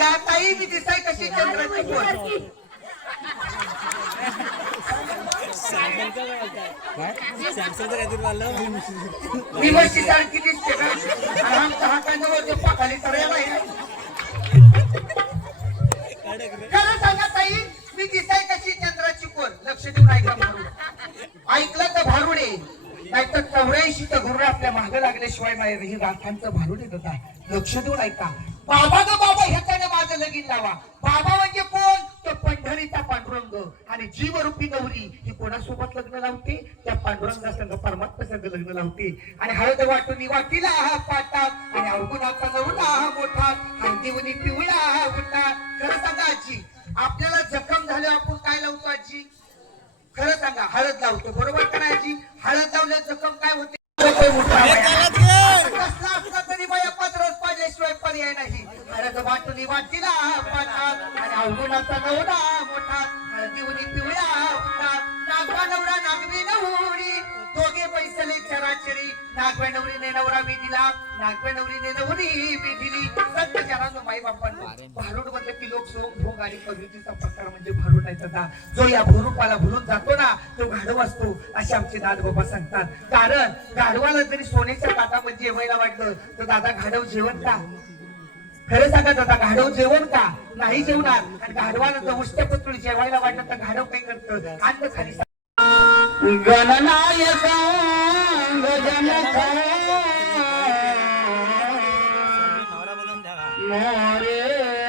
सांगा ताई मी दिसाय कशी चंद्राची कोण मी मस्ती सारखी दिसते का आमचा हा काय नव्हतं पाखाली करायला खरं सांगा ताई मी दिसाय कशी चंद्राची कोण लक्ष देऊन ऐका ऐकलं तर भारुडे नाहीतर 84 गुरु आपल्या मागे लागल्याशिवाय नाही ही राठांचं भारुडे होता लक्ष देऊन ऐका बाबा ग बाबा ह्याच्याने माझं लगीन लावा बाबा म्हणजे कोण तो पंढरीचा पांडुरंग आणि जीवरूपी गौरी ही कोणासोबत लग्न लावते त्या पांडुरंगा संघ परमात्मा संघ लग्न लावते आणि हळद वाटून वाटीला हा पाटा आणि अवगुणाचा नवला हा मोठा हळदीवनी पिवळा हा मोठा खरं सांगा आजी आपल्याला जखम झाले आपण काय लावतो आजी खरं सांगा हळद लावतो बरोबर का नाही आजी हळद लावल्यावर जखम काय होते कसला असला तरी बाया पत्रच पाडल्याशिवाय पर्याय नाही हळद वाटून वाटीला पाटा आणि अवगुणाचा नवरा मोठा हळदीवनी पिवळा होता नागवा नवरा नागवी नवरी दोघे पैसले चराचरी नागव्या नवरीने नवरा विधीला नागव्या नवरीने नवरी विधीली संत जनानो माई बापांनो भारूड म्हणलं की लोक सोम भोग आणि पवित्रीचा प्रकार म्हणजे भारूड नाही तथा जो या भूरूपाला भुलून जातो ना तो गाढव असतो असे आमचे दादबाबा सांगतात कारण गाढवाला जरी सोन्याच्या ताटामध्ये जेवायला वाटलं तर दादा गाढव जेवण का खरं सांगा दादा गाढव जेवण का नाही जेवणार आणि गाढवाला जर उष्ट्यापत्री जेवायला वाटलं तर गाढव काय करतं अन्न खाली गणनायक गजनक मोरेश्वर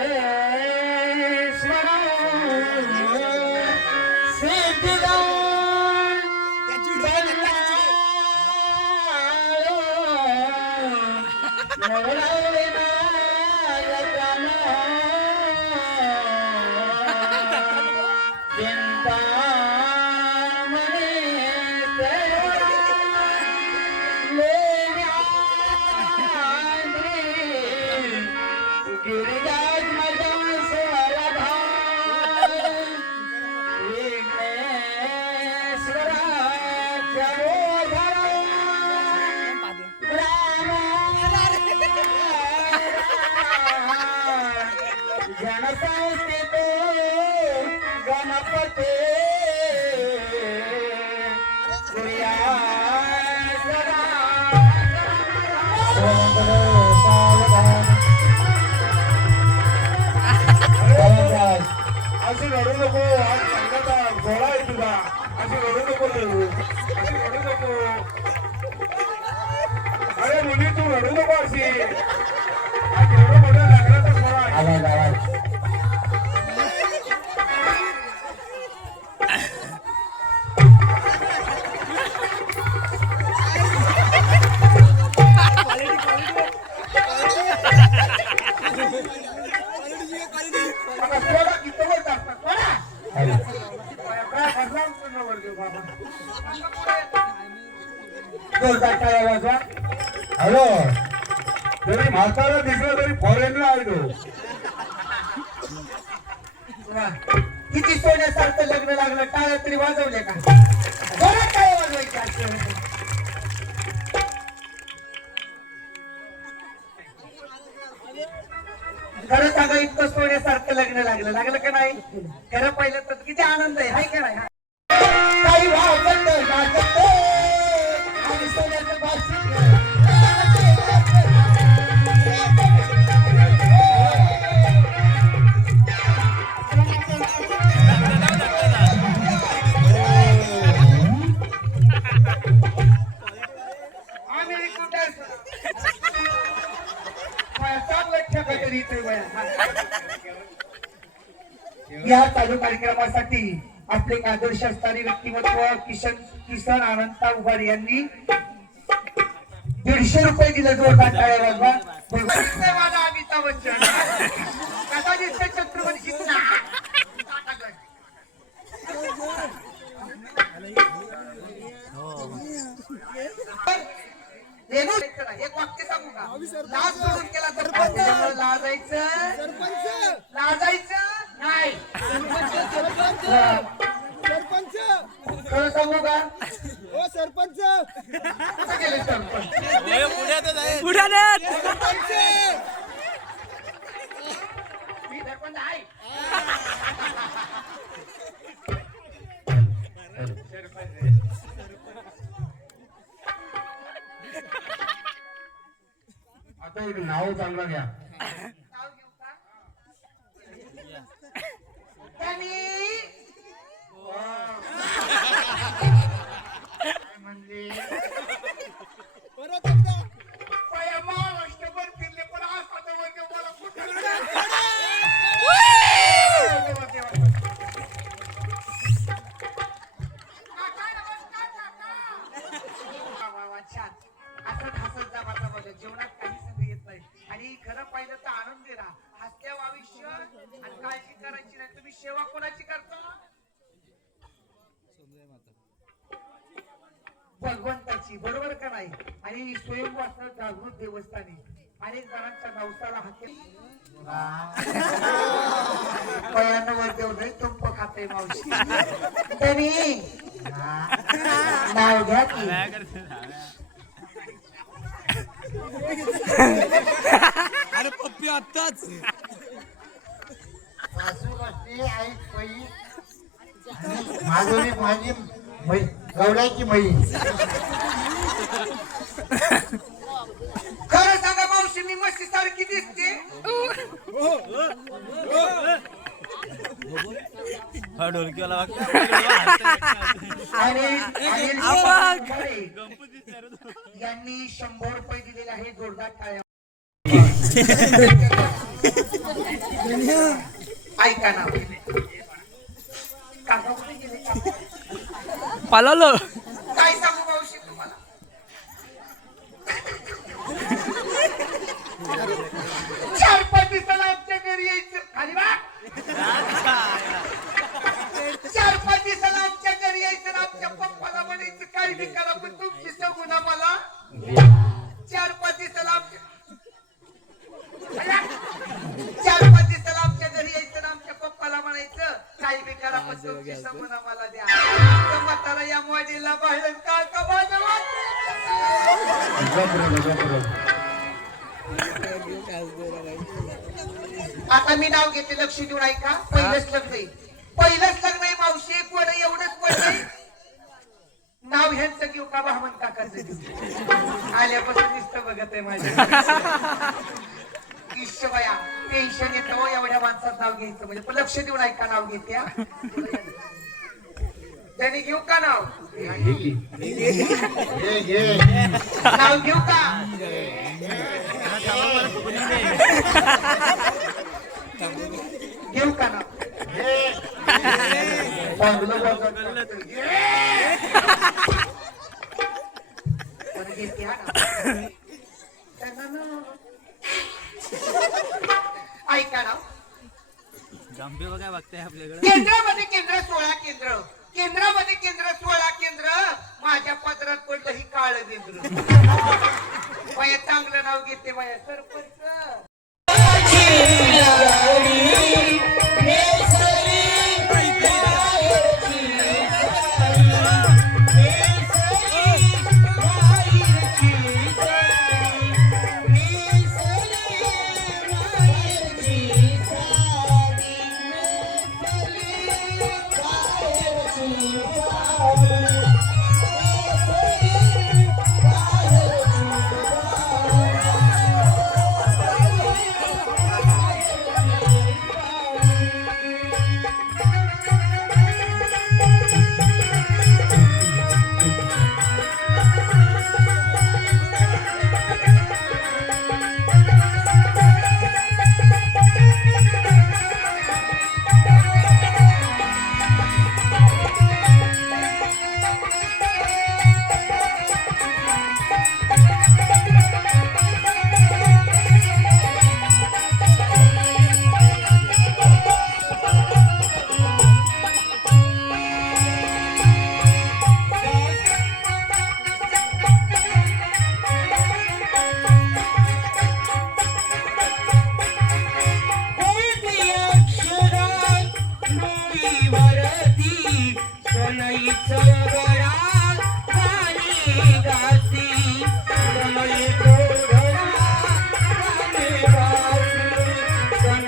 अशी रडू नको आज संघाचा घोडा आहे तुझा अशी रडू नको अशी रडू नको अरे मुली तू रडू नको अशी आज एवढं मोठं लग्नाचा घोडा आहे हॅलो जरी म्हातारा दिसला तरी फॉरेनला आहे तो किती सोन्यासारखं लग्न लागलं टाळ्या तरी वाजवले का जोरात टाळ्या वाजवायच्या खरं सांगा इतकं सोन्यासारखं लग्न लागलं का नाही खरं पाहिलं तर किती आनंद आहे हाय का नाही काही वाजत नाचत आणि सोन्याचं बाशी या चालू कार्यक्रमासाठी आपले आदर्श असणारे व्यक्तिमत्व किसन अनंता उभार यांनी 150 रुपये दिले जोरदार टाळ्या वाजवा अमिताभ बच्चन कसा दिसते छत्रपती एक वाक्य सांगू का लाज सोडून केला तर लाजायचं नाही सरपंच खरं सांगू का ओ सरपंच कुठे गेले सरपंच सरपंच आहे आता एक नाव चांगलं घ्या नाव घेऊ का त्यांनी म्हणजे परत एकदा महाराष्ट्रभर फिरले पण आज आता म्हणजे मला कुठं छान असं हसत जा माझा बघा जेवणात काही संधी येत नाही आणि खरं पाहिलं तर आनंदी राहा हसत्या आयुष्य आणि काळजी करायची नाही तुम्ही सेवा कोणाची करता भगवंताची बरोबर का नाही आणि स्वयंवासना जागृत देवस्थानी अनेक जणांच्या नवसाला हाते पयानवर देव नाही तुंप खाते मावशी त्यांनी नाव घ्या की अरे पप्पी आत्ताच सासू बसली आई पई माधुरी माझी गवड्याची मई खरं सांगा मावशी मी मस्ती सारखी दिसते आणि यांनी 100 रुपये दिलेले आहे जोरदार टाळ्या ऐका ना काका कुठे गेले पालालो काय सांगू मावशी तुम्हाला चार पाच दिवसाला आमच्या घरी यायचं खाली बा 4-5 दिवसाला आमच्या घरी यायचं आमच्या पप्पाला म्हणायचं काही बी करा पण तुमची सांगू ना मला 4-5 दिवसाला आमच्या 4-5 दिवसाला आमच्या घरी यायचं आमच्या पप्पाला म्हणायचं काही बी करा पण तुमची सांगू ना मला द्या म्हातारा या मोडीला बाहेर का आता मी नाव घेते लक्ष देऊन ऐका पहिलंच लग्न आहे पहिलंच लग्न आहे मावशी कोण एवढंच पडलंय नाव ह्यांचं घेऊ का भामन काकाचं घेऊ आल्यापासून नुसतं बघत आहे माझ्या ईश्वया टेन्शन येतं एवढ्या माणसात नाव घ्यायचं म्हणजे पण लक्ष देऊन ऐका नाव घेते त्याने घेऊ का नाव नाव घेऊ का घेऊ का नाव घेते ऐका नाव काय बघताय आपल्याकडे केंद्रामध्ये केंद्र 16 केंद्र केंद्रामध्ये केंद्र 16 केंद्र माझ्या पदरात पडलं ही काळ केंद्र माझ्या चांगलं नाव घेते माझ्या सरपंच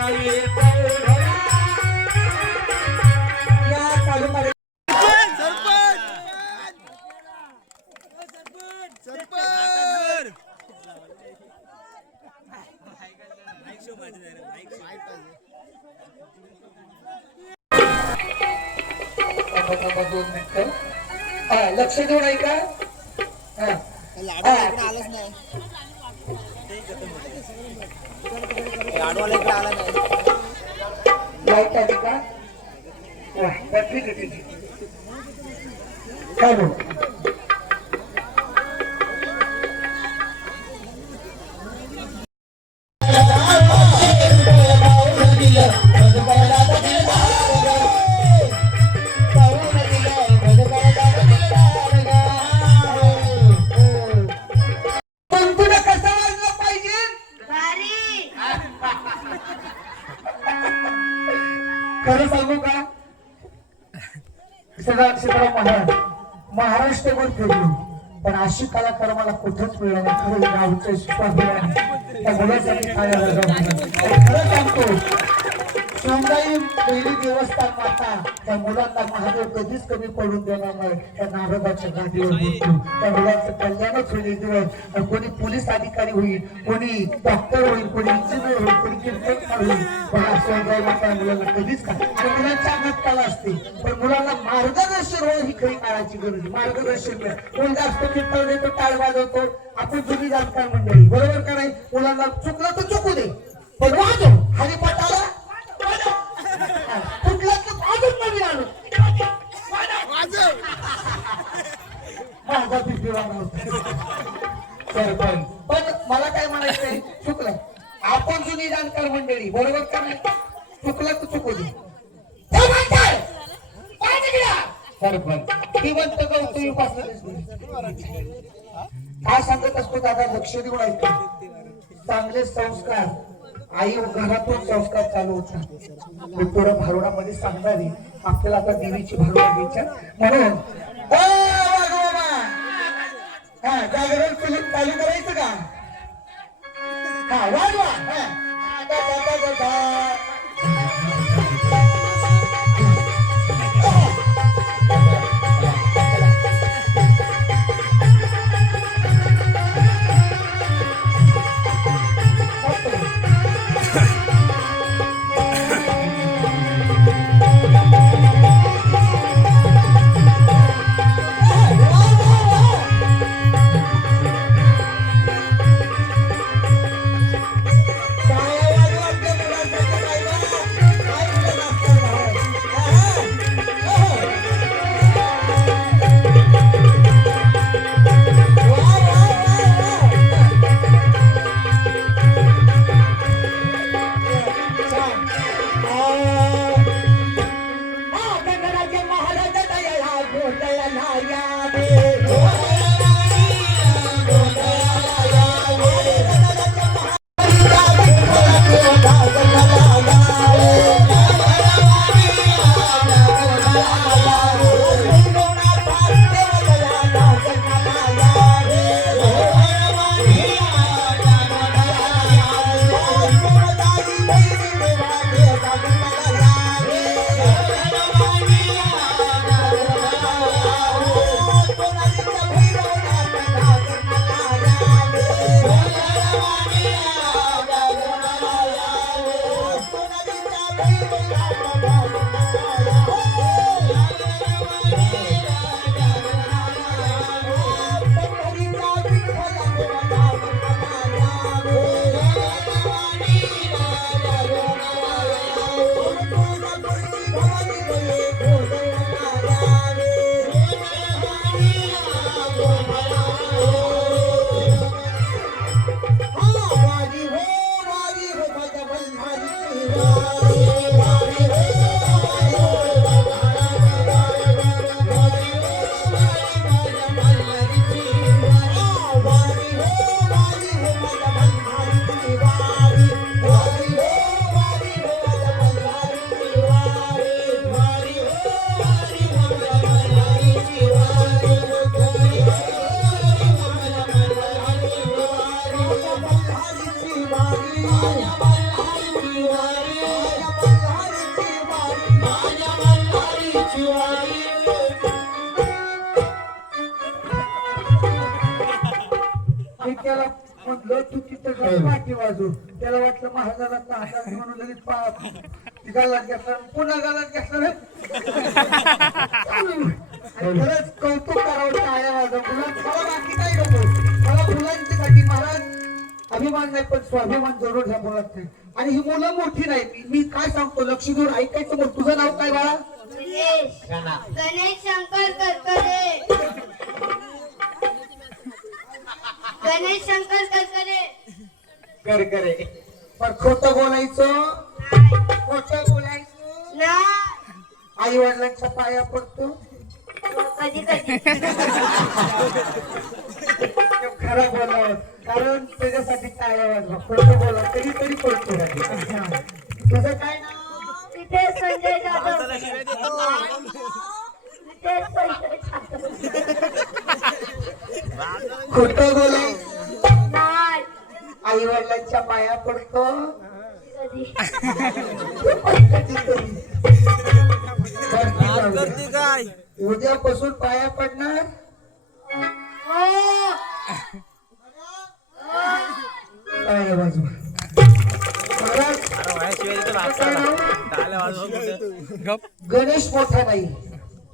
या चालू कार्य थांबा 2 मिनिटं. लक्ष देऊन ऐका. आलंच नाही लाडवाला इकडे आला नाही लाईट आली का? ठीक आहे ठीक आहे. काय बोल खरं सांगू का? सदाशिवराव महाराष्ट्रभर फिरलो पण अशी कलाकार मला कुठंच मिळाली. खरं गावचं स्वाभिमान त्या मुलासाठी खरं सांगतो. शिवराई पहिली देवस्थान माता त्या मुलांना महादेव कधीच कमी पडून देणार नाही. त्या नारदाच्या गादीवर बसतो. त्या मुलांचं कल्याणच होईल एक दिवस. कोणी पोलीस अधिकारी होईल, कोणी डॉक्टर होईल, कोणी इंजिनियर होईल, कोणी कीर्तनकार होईल. पण शिवराई माता मुलांना कधीच का मुलांच्या अंगात कला असते पण मुलांना मार्गदर्शन होणं ही खरी काळाची गरज. मार्गदर्शन मिळेल. कोण जास्त कीर्तन देतो, टाळ वाजवतो. आपण जुनी जाणकार मंडळी बरोबर का नाही? मुलांना चुकलं तर चुकू दे पण वाजव. हरिपाठाला कुठला अजून नवीन आलो माझा बीपी सरपंच. पण मला काय म्हणायचंय चुकलं. आपण जुनी जाणकार मंडळी बरोबर का नाही? चुकलं तर चुकू दे सरपंच. श्रीमंत गौतमी काय सांगत असतो दादा? लक्ष देऊन ऐकतो. चांगले संस्कार आई घरातून संस्कार चालू होतात. थोडं भारुडामध्ये सांगणारी आपल्याला आता देवीची भारुडा घ्यायच्या म्हणून जागरण चालू करायचं का? वाजवा. माझ्या मल्हारीची वाई मी त्याला म्हणलं तू तिथं जाऊन वाटी वाजू त्याला वाटलं महाराजांचा हातात म्हणून लगेच गालात घेतला पुन्हा गालात घेतला आणि खरंच कौतुक करावं टाळ्या वाजव मला बाकी काही नको मला मुलांच्यासाठी महाराज अभिमान नाही पण स्वाभिमान जरूर ह्या मुलात नाही आणि ही मुलं मोठी नाही मी काय सांगतो लक्ष देऊन ऐकायचं मग तुझं नाव काय बाळा गणेश शंकर करकरे गणेश शंकर करकरे कर करे पण खोटं बोलायचं खोटं बोलायचं ना आई वडिलांच्या पाया पडतो कधी कधी खरं बोलावं कारण त्याच्यासाठी टाळ्या वाजवा खोटं बोला तरी तरी पडतो तुझं काय नाव तिथे संजय जाधव माणसाला शिवाय देतो. तिथे संजय जाधव खोटं बोलायचं नाही आई वडिलांच्या पाया पडतो कधी आज करते काय उद्यापासून पाया पडणार हो टाळ्या वाजवा महाराज अरे वाया शिवाय देतो माणसाला. टाळ्या वाजवा कुठे? गणेश मोठा नाही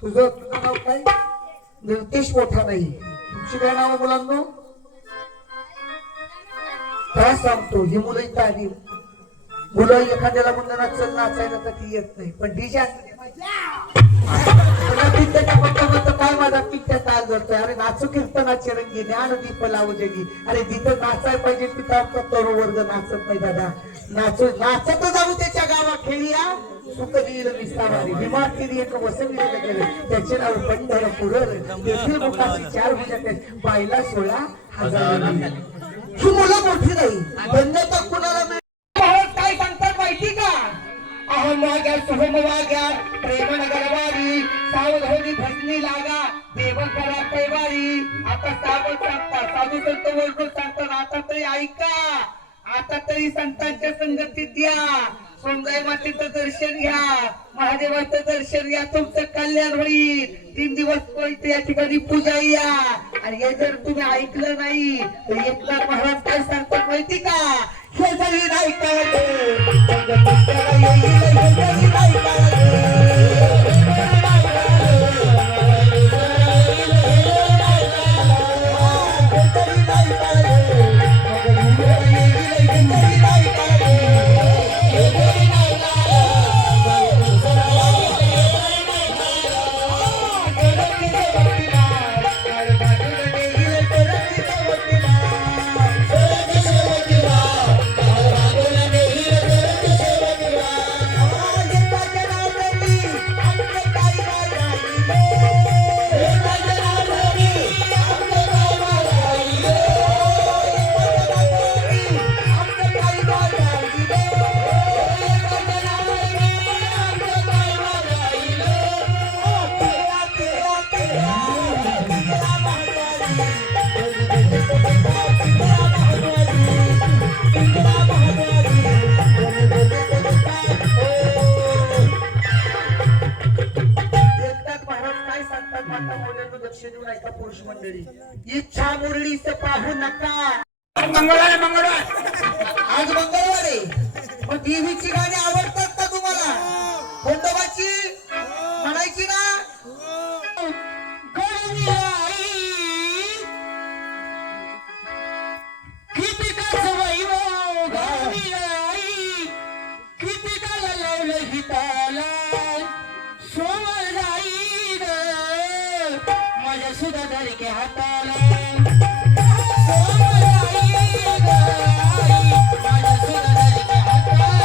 तुझं नाव काय नितेश मोठा नाही तुमची काय नाव मुलांनो काय सांगतो ही मुलं इथं आली मुलं एखाद्याला म्हणलं नाचल नाचायला तर ती येत नाही पण डीजे काय माझा पित्या ताल धरतोय अरे नाचू कीर्तनाची रंगी ज्ञान दीप लावू जगी अरे जिथं नाचाय पाहिजे तिथं आमचा तरुण वर्ग नाचत नाही दादा नाचत जाऊ त्याच्या गावात खेळिया सुख देईल विस्तावारी विमान केली एक वसंत केलं त्याचे नाव पंढर पुरर तेथील मुखाची 4 भुजा बायला 16,000 ही मुलं मोठी नाही धन्यता कुणाला भारत काय सांगतात माहिती का अहम वाग्या शुभम वाग्या प्रेम नगरवारी सावधानी भजनी लागा देव करा कैवारी आता साधू संत ओळखून सांगतात आता तरी ऐका आता तरी संतांच्या संगतीत या सोंगाई मातेचं दर्शन घ्या महादेवाचं दर्शन घ्या तुमचं कल्याण होईल 3 दिवस या ठिकाणी पूजा या आणि हे जर तुम्ही ऐकलं नाही तर एकनाथ महाराज काय सांगतात माहिती का हे जरी नाही कळलं पुरुष मंडळी इच्छा मुरळीच पाहू नका मंगळवार मंगळवार आज मंगळवार आहे मग देवीची गाणी आवडतात का तुम्हाला खंडोबाची म्हणायची ना किती का सवय किती काला लावलं गीताला सोमर जाईल माझ्या सुद्धा धारिके हाताला सोमर जाईल माझ्या सुद्धा धारिके हाताला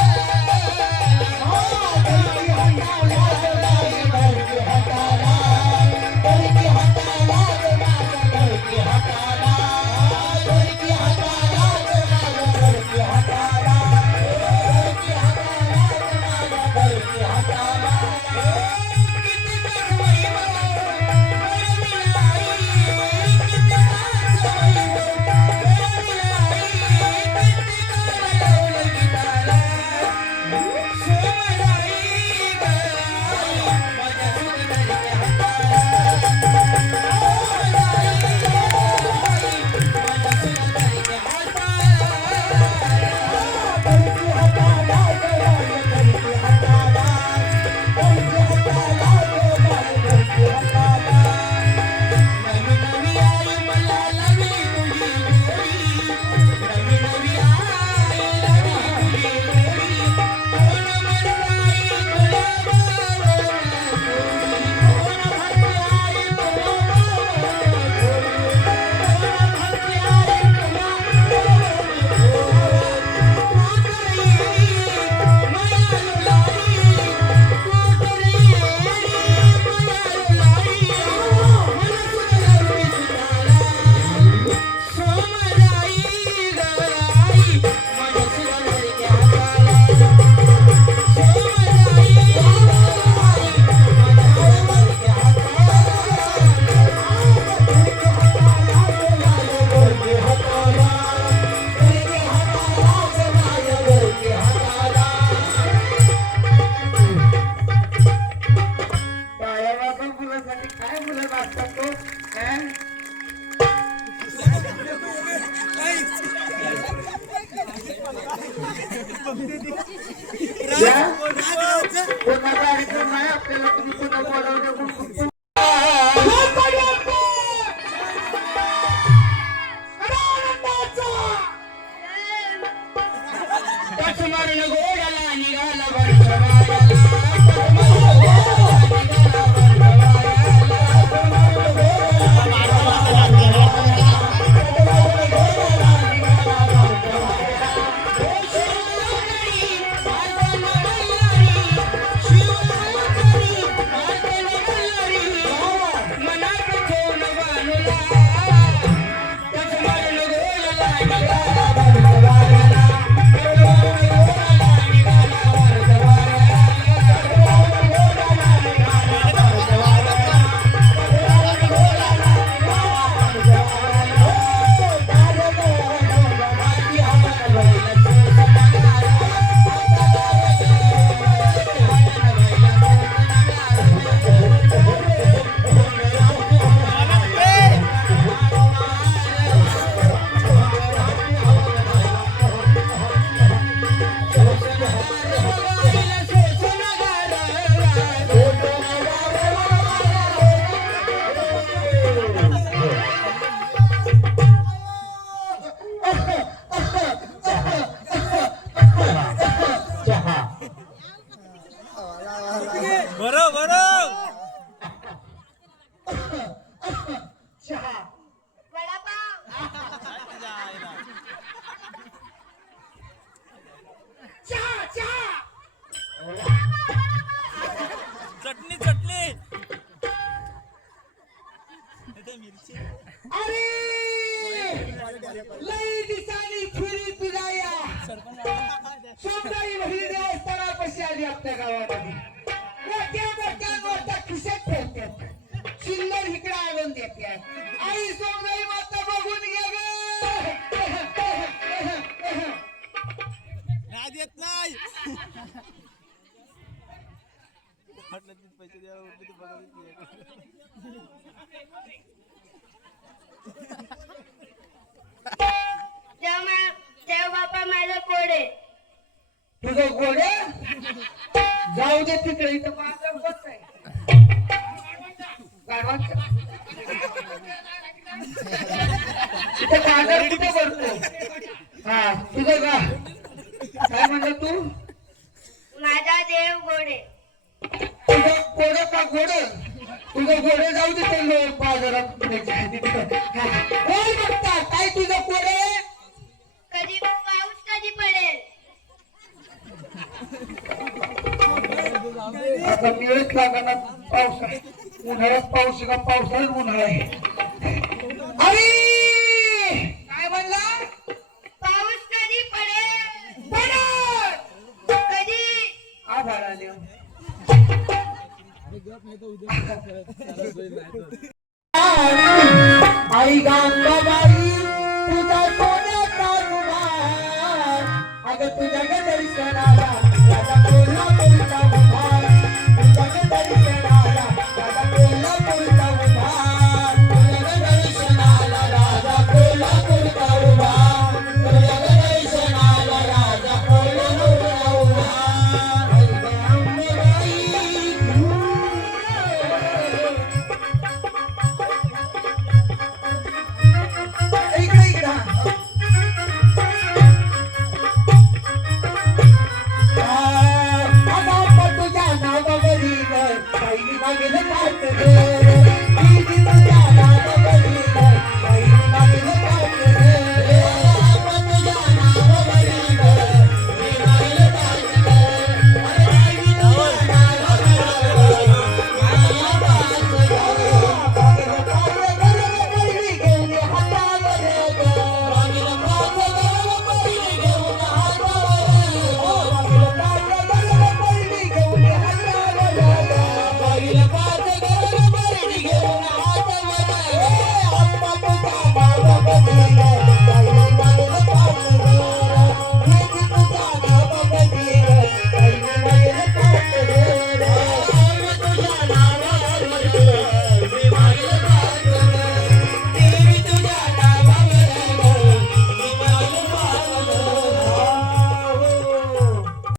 उद्या कोणा कार्यक्रम नाही आपल्याला तुम्ही पुन्हा बोलावलं मारून गोडाला निघाला बरो बरो चहा चहा चहा चटणी चटणी अरे लई दिसानी फिरी तुझ्या या सोमवारी महिने देवस्थानापाशी आली आपल्या गावामध्ये मोठ्या खिशात ठेवतात सुंदर इकडे आणून देते आई सोमवारी माता बघून घे देत नाही पैसे द्यावं देव बापा माझं कोडे तुझं गोडे जाऊ दे तिकडे इथं माझं बस आहे गाढवाचं. इथं बाजार कुठे भरतो हा तुझं का काय म्हणलं तू माझा देव गोडे तुझं गोड का गोड तुझं गोडे जाऊ दे ते बाजारात बोल बघता काय तुझं गोडे कधी पाऊस कधी पडेल आता मिळत लागणार पाऊस आहे उन्हाळ्यात पाऊस का पावसाळ्यात उन्हाळा आहे अरे काय म्हणला पाऊस कधी पडेल पडत कधी आभाळ आले आई गांगाबाई तुझा सोन्याचा रुमाल अगं तुझ्या दर्शनाला राजा कोल्हापूरचा उभार तुझ्या दर्शनाला राजा कोल्हापूरचा उभार तुझ्या दर्शनाला राजा कोल्हापूरचा उभार तुझ्या दर्शनाला राजा कोल्हापूरचा उभार आई गांगाबाई इकडे इकडे तुझ्या नावावरी पहिली मागेल पाठ